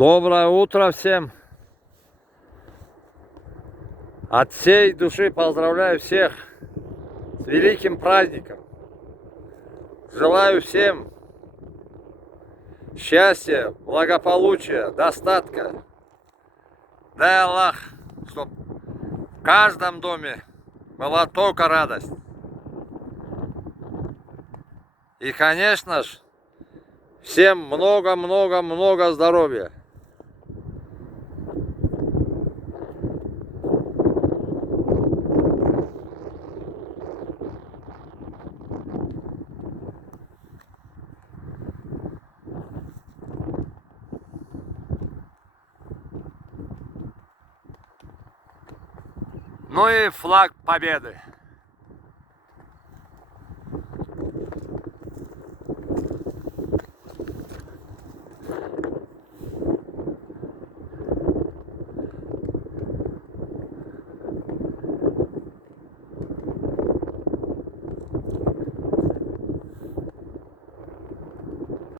Доброе утро всем! От всей души поздравляю всех с великим праздником! Желаю всем счастья, благополучия, достатка. Дай Аллах, чтобы в каждом доме была только радость. И, конечно же, всем много-много-много здоровья. Ну и флаг победы.